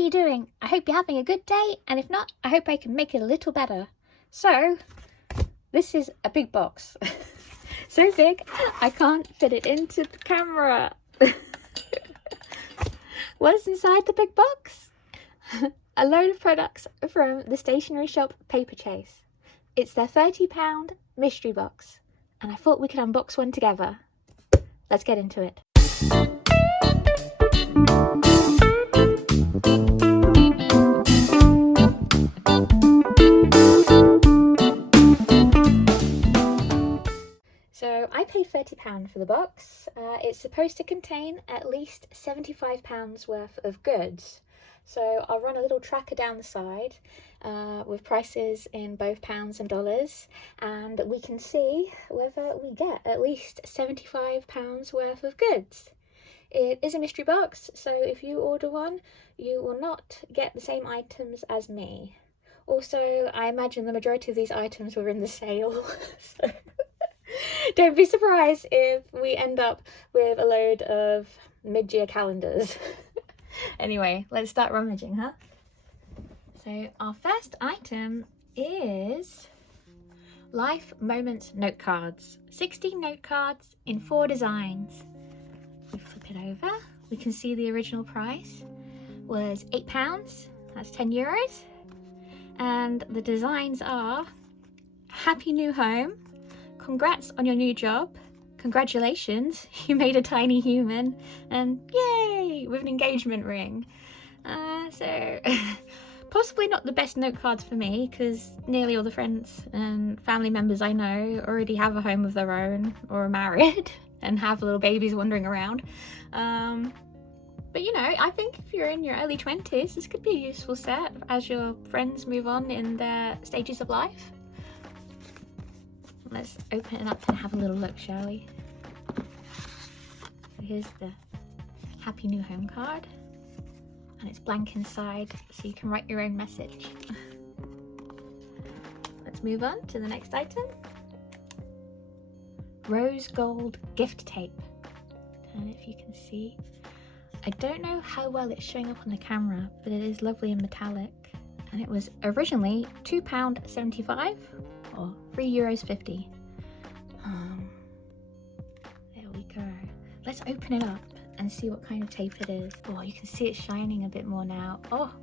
you doing? I hope you're having a good day, and if not, I hope I can make it a little better. So, this is a big box. So big, I can't fit it into the camera. What's inside the big box? A load of products from the stationery shop Paperchase. It's their £30 mystery box, and I thought we could unbox one together. Let's get into it. So I paid £30 for the box. It's supposed to contain at least £75 worth of goods. So I'll run a little tracker down the side with prices in both pounds and dollars, and we can see whether we get at least £75 worth of goods. It is a mystery box, so if you order one, you will not get the same items as me. Also, I imagine the majority of these items were in the sale, so don't be surprised if we end up with a load of mid-year calendars. Anyway, let's start rummaging, huh? So our first item is Life Moments note cards. 16 note cards in 4 designs. We flip it over, we can see the original price was £8, that's €10. And the designs are Happy New Home, Congrats on your new job, Congratulations, you made a tiny human, and yay, with an engagement ring. So possibly not the best note cards for me, because nearly all the friends and family members I know already have a home of their own or are married and have little babies wandering around. But you know, I think if you're in your early 20s, this could be a useful set as your friends move on in their stages of life. Let's open it up and have a little look, shall we? Here's the Happy New Home card, and it's blank inside, so you can write your own message. Let's move on to the next item. Rose Gold gift tape. And if you can see, I don't know how well it's showing up on the camera, but it is lovely and metallic. And it was originally £2.75 or €3.50. There we go. Let's open it up and see what kind of tape it is. Oh, you can see it shining a bit more now. Oh,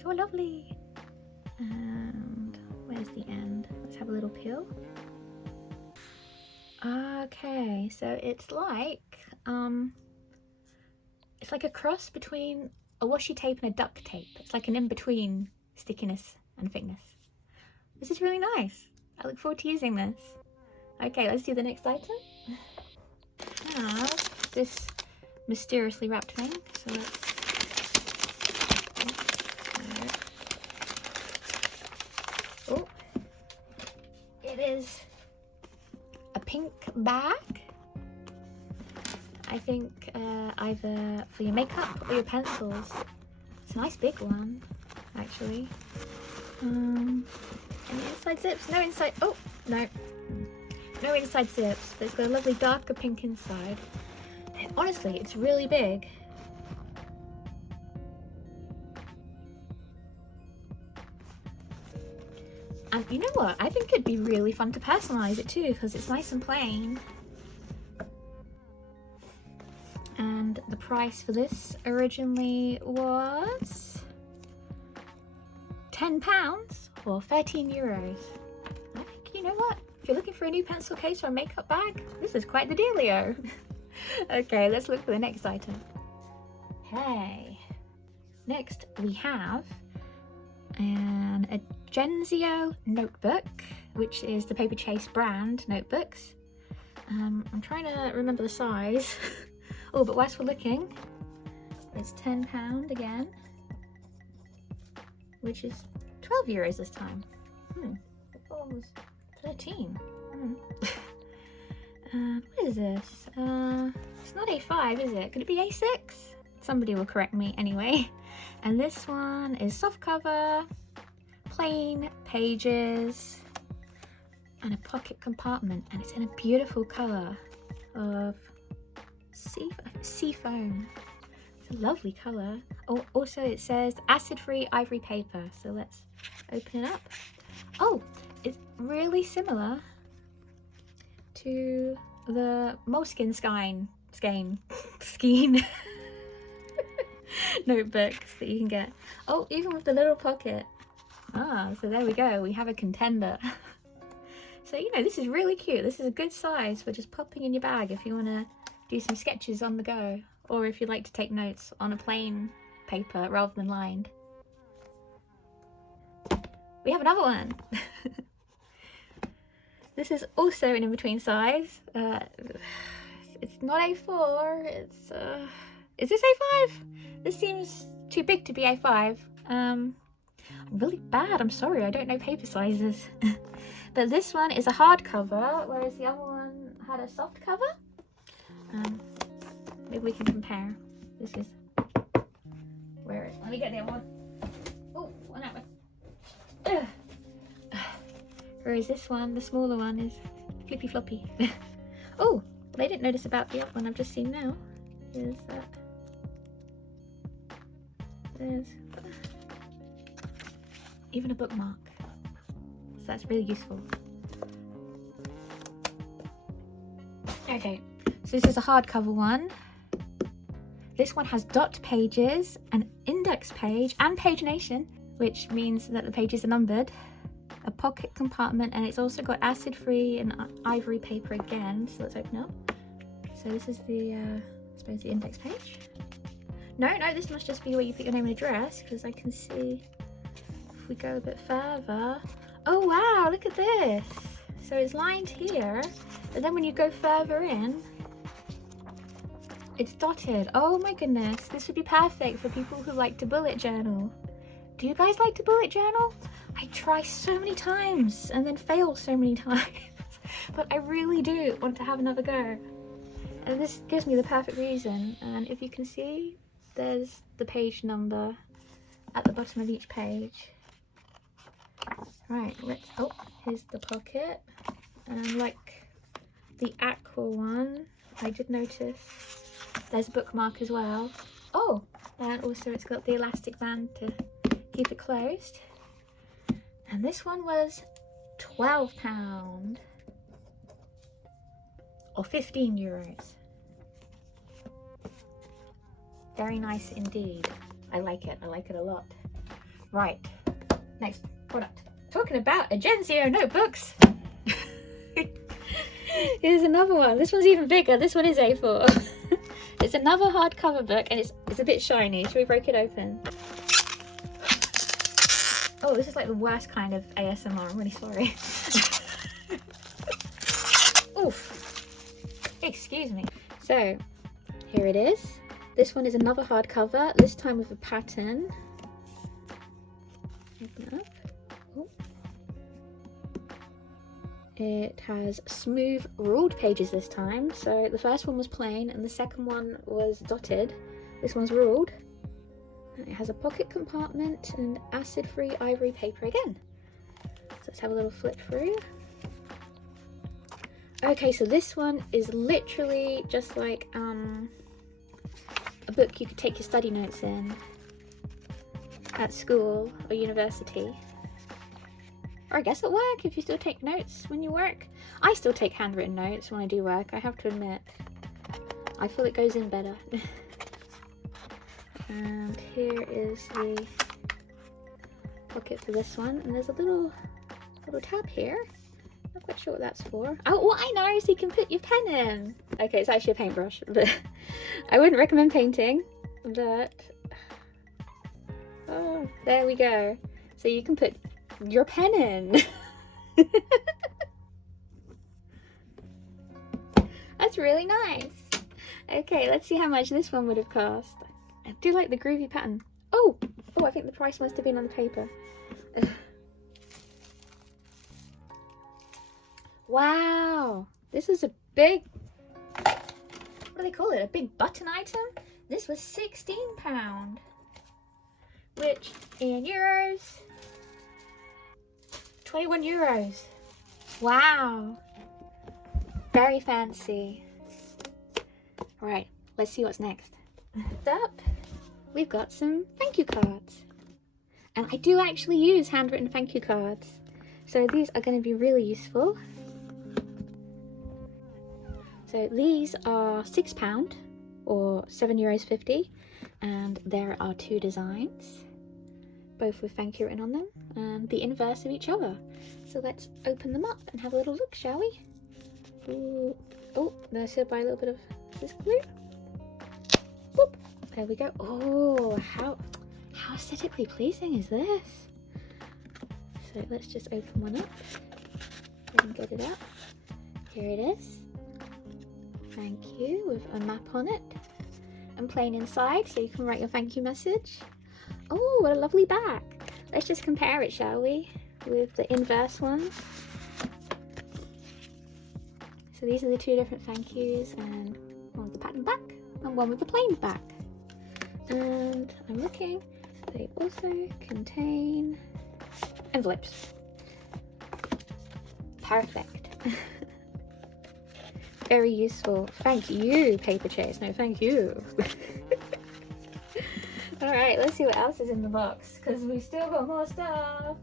so lovely. And where's the end? Let's have a little peel. Okay, so it's like a cross between a washi tape and a duct tape. It's like an in-between stickiness and thickness. This is really nice. I look forward to using this. Okay, let's do the next item. Now, this mysteriously wrapped thing. So let's. Oh, it is a pink bag. I think either for your makeup or your pencils. It's a nice big one, actually. Any inside zips? No inside. Oh, no. No inside zips, but it's got a lovely darker pink inside. And honestly, it's really big. And you know what? I think it'd be really fun to personalize it too, because it's nice and plain. And the price for this originally was £10 or €13. I think, you know what? If you're looking for a new pencil case or a makeup bag, this is quite the dealio. Okay, let's look for the next item. Hey, next we have an Agenzio notebook, which is the Paperchase brand notebooks. I'm trying to remember the size. Oh, but whilst we're looking, it's £10 again, which is €12 this time. Before it was 13. What is this? It's not A5, is it? Could it be A6? Somebody will correct me anyway. And this one is soft cover, plain pages, and a pocket compartment, and it's in a beautiful colour of sea foam. It's a lovely colour. Oh, also it says acid-free ivory paper. So let's open it up. Oh, it's really similar to the Moleskine Skein notebooks that you can get. Oh, even with the little pocket. Ah, so there we go. We have a contender. So, you know, this is really cute. This is a good size for just popping in your bag if you want to do some sketches on the go, or if you'd like to take notes on a plain paper rather than lined. We have another one. This is also an in-between size. It's not A4, it's is this A5? This seems too big to be A5. I'm really bad, I'm sorry, I don't know paper sizes. But this one is a hardcover, whereas the other one had a soft cover. Maybe we can compare. This is, where is, let me get the other one. Oh, one out. Whereas this one, the smaller one, is flippy floppy. Oh, what I didn't notice about the other one I've just seen now is that there's even a bookmark. So that's really useful. Okay, so this is a hardcover one. This one has dot pages, an index page, and pagination, which means that the pages are numbered. A pocket compartment, and it's also got acid-free and ivory paper again. So let's open up. So this is the, I suppose, the index page. No, this must just be where you put your name and address, because I can see if we go a bit further. Oh wow, look at this. So it's lined here, but then when you go further in, it's dotted. Oh my goodness, this would be perfect for people who like to bullet journal. Do you guys like to bullet journal? I try so many times and then fail so many times, but I really do want to have another go. And this gives me the perfect reason. And if you can see, there's the page number at the bottom of each page. Right, let's, oh, here's the pocket. And like the aqua one, I did notice there's a bookmark as well. Oh, and also it's got the elastic band to keep it closed. And this one was £12 or €15. Very nice indeed. I like it a lot. Right, next product. Talking about Agenzio notebooks. Here's another one. This one's even bigger. This one is A4. It's another hardcover book, and it's a bit shiny. Should we break it open? Oh, this is like the worst kind of ASMR. I'm really sorry. Oof. Excuse me. So, here it is. This one is another hardcover, this time with a pattern. Open it up. Oh. It has smooth ruled pages this time. So the first one was plain and the second one was dotted. This one's ruled. And it has a pocket compartment and acid-free ivory paper again. So let's have a little flip through. Okay, so this one is literally just like a book you could take your study notes in at school or university. Or I guess at work, if you still take notes when you work. I still take handwritten notes when I do work, I have to admit. I feel it goes in better. And here is the pocket for this one. And there's a little tab here. Not quite sure what that's for. Oh, well, I know, so you can put your pen in. Okay, it's actually a paintbrush, but I wouldn't recommend painting, but oh, there we go. So you can put your pen in. That's really nice. Okay, let's see how much this one would have cost. I do like the groovy pattern. Oh, I think the price must have been on the paper. Wow, this is a big, what do they call it? A big button item? This was £16, which in euros, €21. Wow, very fancy. Right, let's see what's next. Next up we've got some thank you cards. And I do actually use handwritten thank you cards. So these are going to be really useful. So these are £6 or €7.50, and there are 2 designs, both with thank you written on them and the inverse of each other. So let's open them up and have a little look, shall we? Ooh. Oh, they're sealed by a little bit of this glue. Boop. There we go. Oh, how aesthetically pleasing is this? So let's just open one up and get it out. Here it is. Thank you, with a map on it and plain inside, so you can write your thank you message. Oh, what a lovely back. Let's just compare it, shall we, with the inverse one. So these are the 2 different thank yous, and one with the pattern back and one with the plain back. And I'm looking, they also contain envelopes. Perfect. Very useful. Thank you, Paperchase. No, thank you. Alright, let's see what else is in the box, because we've still got more stuff.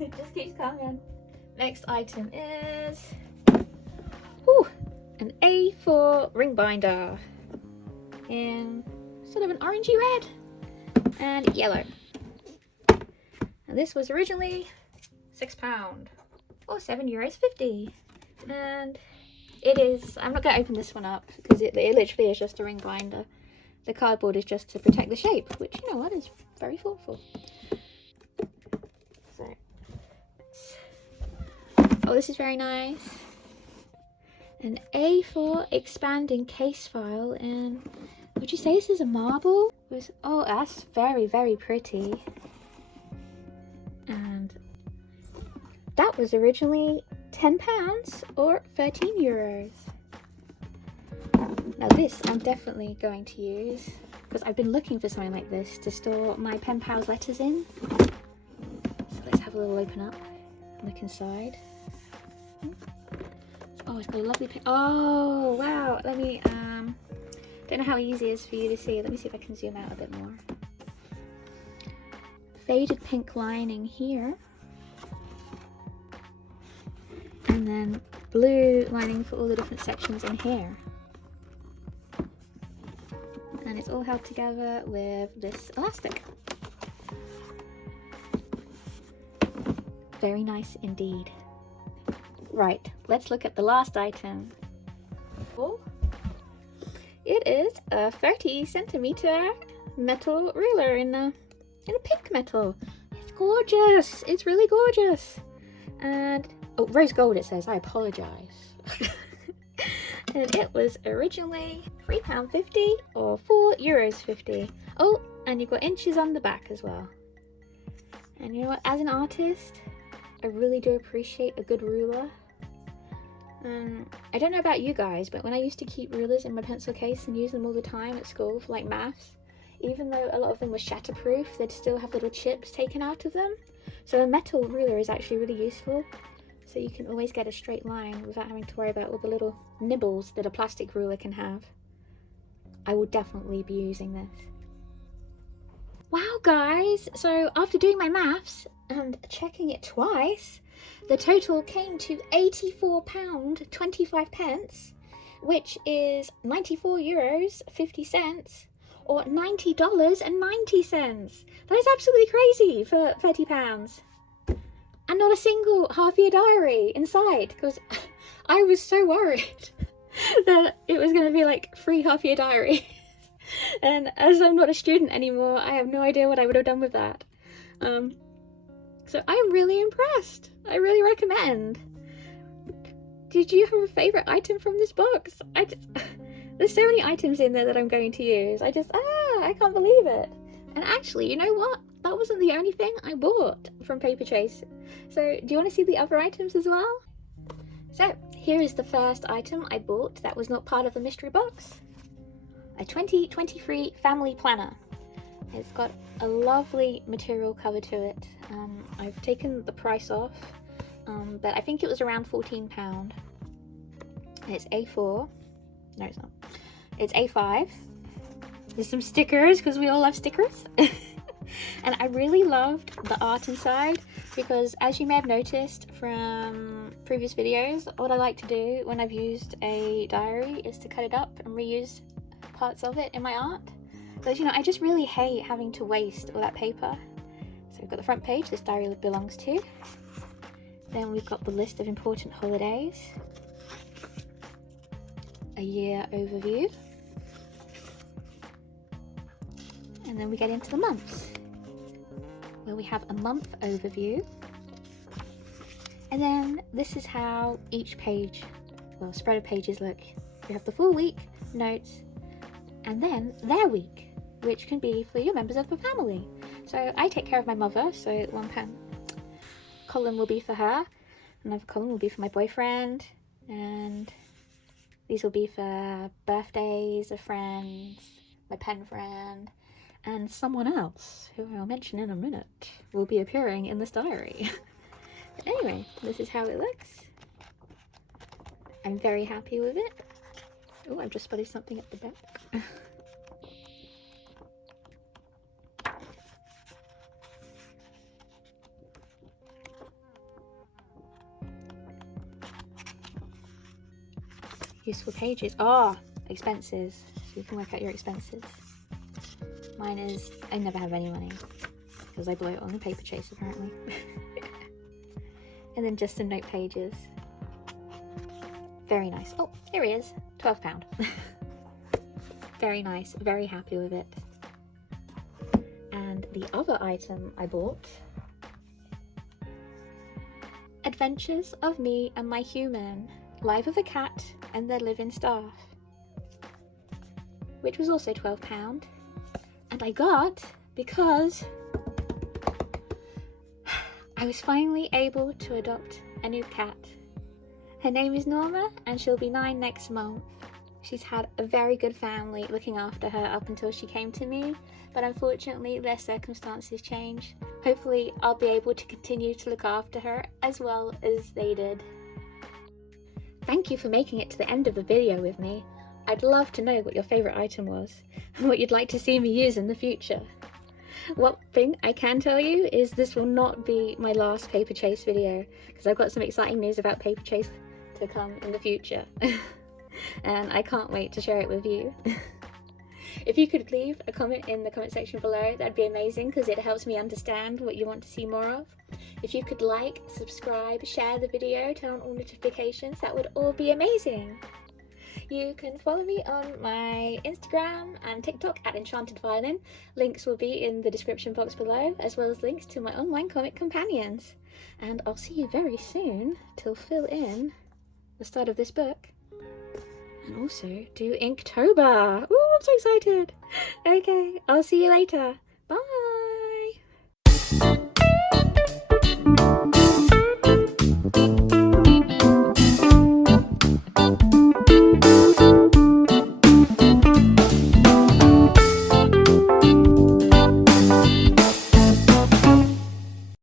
It just keeps coming. Next item is an A4 ring binder in sort of an orangey red and yellow. And this was originally £6 or €7.50. And it is, I'm not going to open this one up because it literally is just a ring binder. The cardboard is just to protect the shape, which, you know what, is very thoughtful. So, oh, this is very nice. An A4 expanding case file, and would you say this is a marble? Oh, that's very, very pretty. And that was originally £10 or €13. Now this I'm definitely going to use because I've been looking for something like this to store my pen pal's letters in. So let's have a little open up and look inside. Oh, it's got a lovely pin. Oh wow, let me don't know how easy it is for you to see. Let me see if I can zoom out a bit more. Faded pink lining here. And then blue lining for all the different sections in here. And it's all held together with this elastic. Very nice indeed. Right, let's look at the last item. Oh, it is a 30cm metal ruler in a pink metal. It's gorgeous. It's really gorgeous. And oh, rose gold it says. I apologise. And it was originally £3.50 or €4.50. Oh, and you've got inches on the back as well. And you know what? As an artist, I really do appreciate a good ruler. I don't know about you guys, but when I used to keep rulers in my pencil case and use them all the time at school for like maths, even though a lot of them were shatterproof, they'd still have little chips taken out of them. So a metal ruler is actually really useful. So you can always get a straight line without having to worry about all the little nibbles that a plastic ruler can have. I will definitely be using this. Wow guys, so after doing my maths and checking it twice, the total came to £84.25, which is €94.50 or $90.90. That is absolutely crazy for £30. And not a single half-year diary inside, because I was so worried that it was going to be like free half-year diaries. And as I'm not a student anymore, I have no idea what I would have done with that. So I am really impressed. I really recommend. Did you have a favourite item from this box? There's so many items in there that I'm going to use. I can't believe it. And actually, you know what? That wasn't the only thing I bought from Paperchase. So do you want to see the other items as well? So here is the first item I bought that was not part of the mystery box. A 2023 family planner. It's got a lovely material cover to it. I've taken the price off, but I think it was around £14. It's A4. No, it's not. It's A5. There's some stickers because we all love stickers. And I really loved the art inside because, as you may have noticed from previous videos, what I like to do when I've used a diary is to cut it up and reuse parts of it in my art. Because, you know, I just really hate having to waste all that paper. So we've got the front page this diary belongs to. Then we've got the list of important holidays. A year overview. And then we get into the months, where we have a month overview. And then this is how each page, well, spread of pages look. We have the full week, notes, and then their week, which can be for your members of the family. So I take care of my mother, so one column will be for her, another column will be for my boyfriend, and these will be for birthdays of friends, my pen friend, and someone else, who I'll mention in a minute, will be appearing in this diary. But anyway, this is how it looks. I'm very happy with it. Oh, I've just spotted something at the back. Useful pages. Oh, expenses. So you can work out your expenses. Mine is, I never have any money because I blow it on the Paperchase apparently. And then just some note pages. Very nice. Oh, here he is. £12. Very nice. Very happy with it. And the other item I bought, Adventures of Me and My Human, Life of a Cat and Their Living Staff, which was also £12. And I got because I was finally able to adopt a new cat. Her name is Norma and she'll be 9 next month. She's had a very good family looking after her up until she came to me, but unfortunately their circumstances changed. Hopefully I'll be able to continue to look after her as well as they did. Thank you for making it to the end of the video with me. I'd love to know what your favourite item was and what you'd like to see me use in the future. One thing I can tell you is this will not be my last Paperchase video, because I've got some exciting news about Paperchase to come in the future. And I can't wait to share it with you. If you could leave a comment in the comment section below, that'd be amazing because it helps me understand what you want to see more of. If you could like, subscribe, share the video, turn on all notifications, that would all be amazing. You can follow me on my Instagram and TikTok at Enchanted Violin. Links will be in the description box below, as well as links to my online comic companions. And I'll see you very soon to fill in the start of this book. And also do Inktober. Ooh, I'm so excited. Okay, I'll see you later.